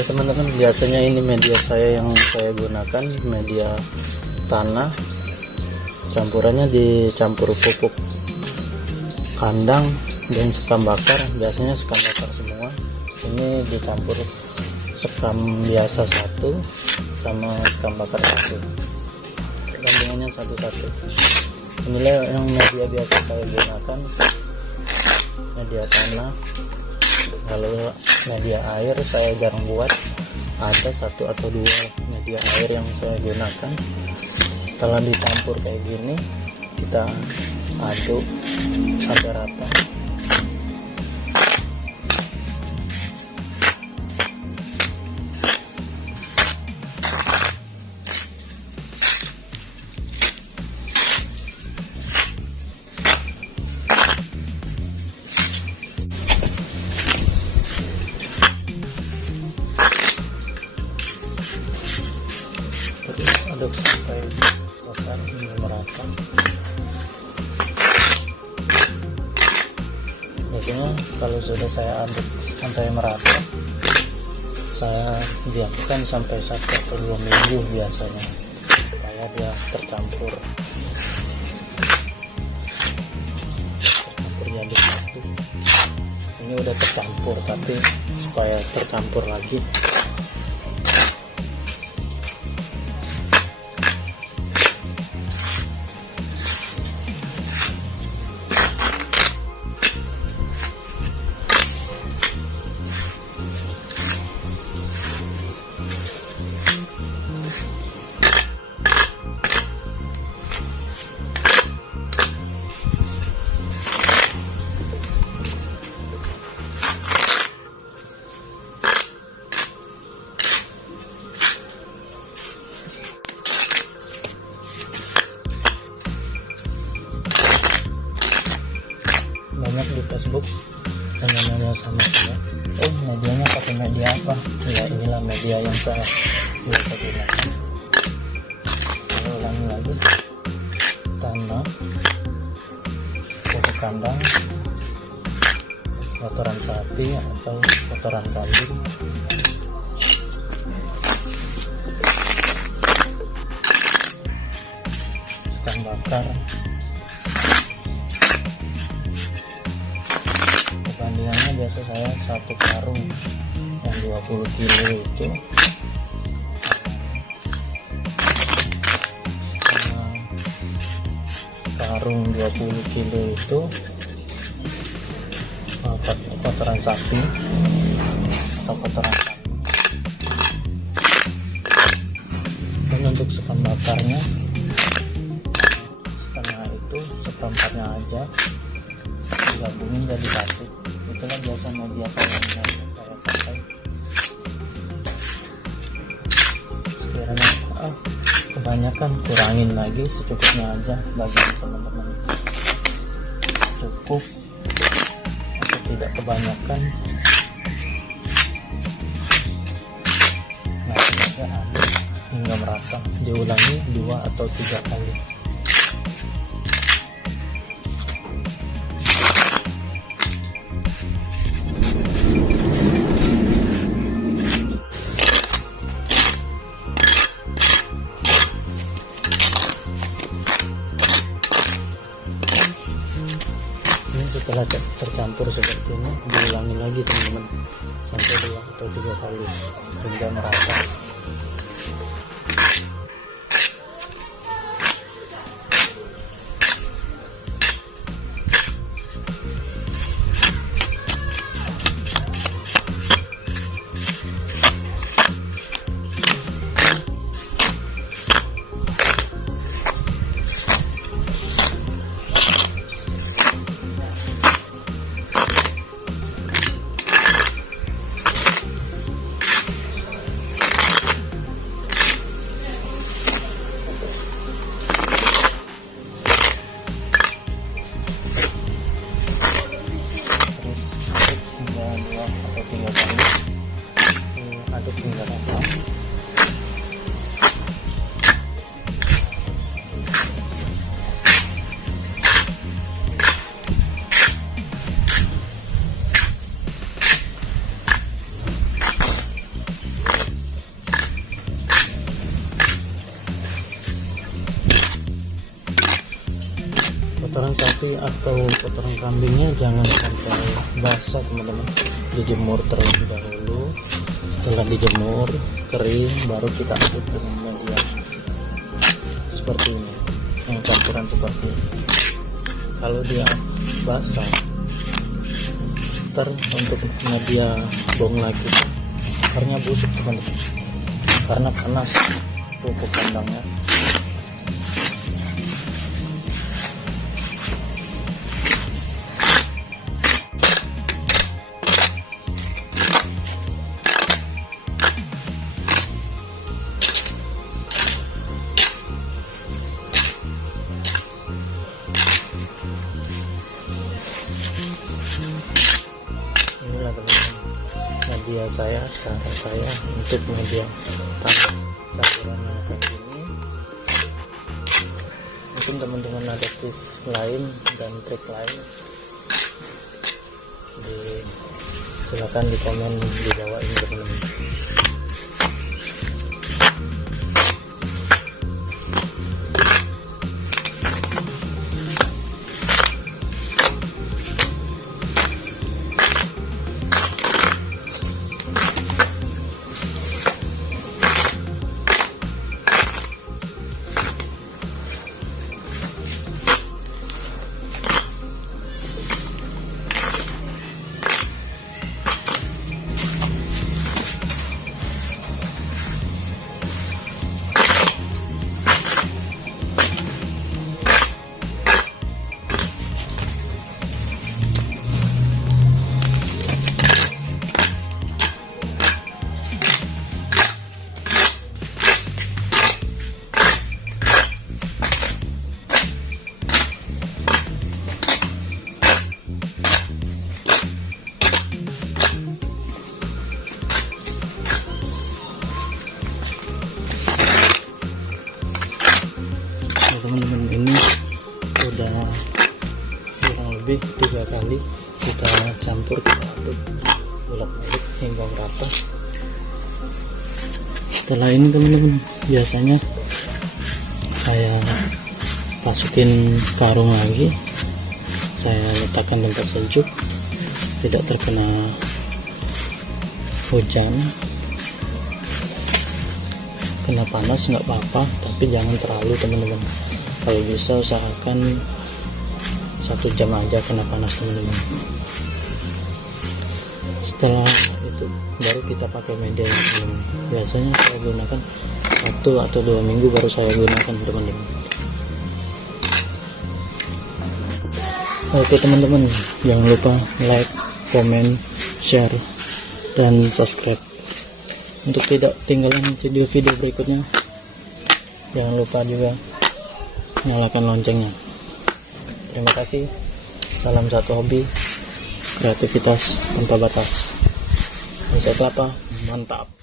Ya teman-teman, biasanya ini media saya yang saya gunakan media tanah, campurannya dicampur pupuk kandang dan sekam bakar. Biasanya sekam bakar semua, ini dicampur sekam biasa satu sama sekam bakar satu, gabungannya satu-satu. Inilah yang media biasa saya gunakan, media tanah. Kalau media air saya jarang buat, ada satu atau dua media air yang saya gunakan. Setelah dicampur kayak gini, kita aduk sampai rata. Aduk sampai selesai hingga merata. Biasanya kalau sudah saya aduk sampai merata, saya diamkan sampai 1 atau 2 minggu biasanya, supaya dia tercampur jadi satu. Ini udah tercampur, tapi supaya tercampur lagi, banyak di Facebook teman-teman sama saya, medianya pakai media apa? Ya inilah media yang saya biasa gunakan. Saya ulangi lagi, tanah, pupuk kandang, kotoran sapi atau kotoran kambing, sekam bakar. Perbandingannya biasa saya 1 karung yang 20 kilo itu setengah karung 20 kilo itu kotoran sapi atau kotoran sapi. Dan untuk sekam bakarnya setengah itu seperempatnya aja digabungin jadi satu. Itulah biasa media saya yang saya pakai. Sekiranya kebanyakan, kurangin lagi, secukupnya aja bagi teman-teman. Cukup atau tidak kebanyakan, nah bisa aduk hingga merata, diulangi 2 atau 3 kali. Setelah tercampur seperti ini, diulangi lagi teman-teman sampai 2 atau 3 kali hingga merata. kotoran sapi atau kotoran kambingnya jangan sampai basah teman-teman, dijemur terlebih dahulu. Setelah dijemur kering baru kita aduk dengan media seperti ini, yang campuran seperti ini. Kalau dia basah untuk media bong lagi akarnya busuk teman-teman, karena panas pupuk kandangnya. Inilah teman-teman media saya, cara saya untuk media tanah campurannya seperti ini. Mungkin teman-teman ada tips lain dan trik lain, silakan di komen di bawah ini teman-teman. Teman-teman, ini udah kurang lebih 3 kali kita campur, kita aduk bolak-balik hingga merata. Setelah ini teman-teman, biasanya saya masukin karung lagi, saya letakkan tempat sejuk, tidak terkena hujan, kena panas nggak apa-apa, tapi jangan terlalu teman-teman. Kalau bisa usahakan 1 jam aja kena panas teman-teman. Setelah itu baru kita pakai media yang teman-teman. Biasanya saya gunakan 1 atau 2 minggu baru saya gunakan teman-teman. Oke teman-teman, jangan lupa like, komen, share, dan subscribe untuk tidak ketinggalan video-video berikutnya. Jangan lupa juga nyalakan loncengnya. Terima kasih. Salam satu hobi, kreativitas tanpa batas. Bisa kelapa, mantap.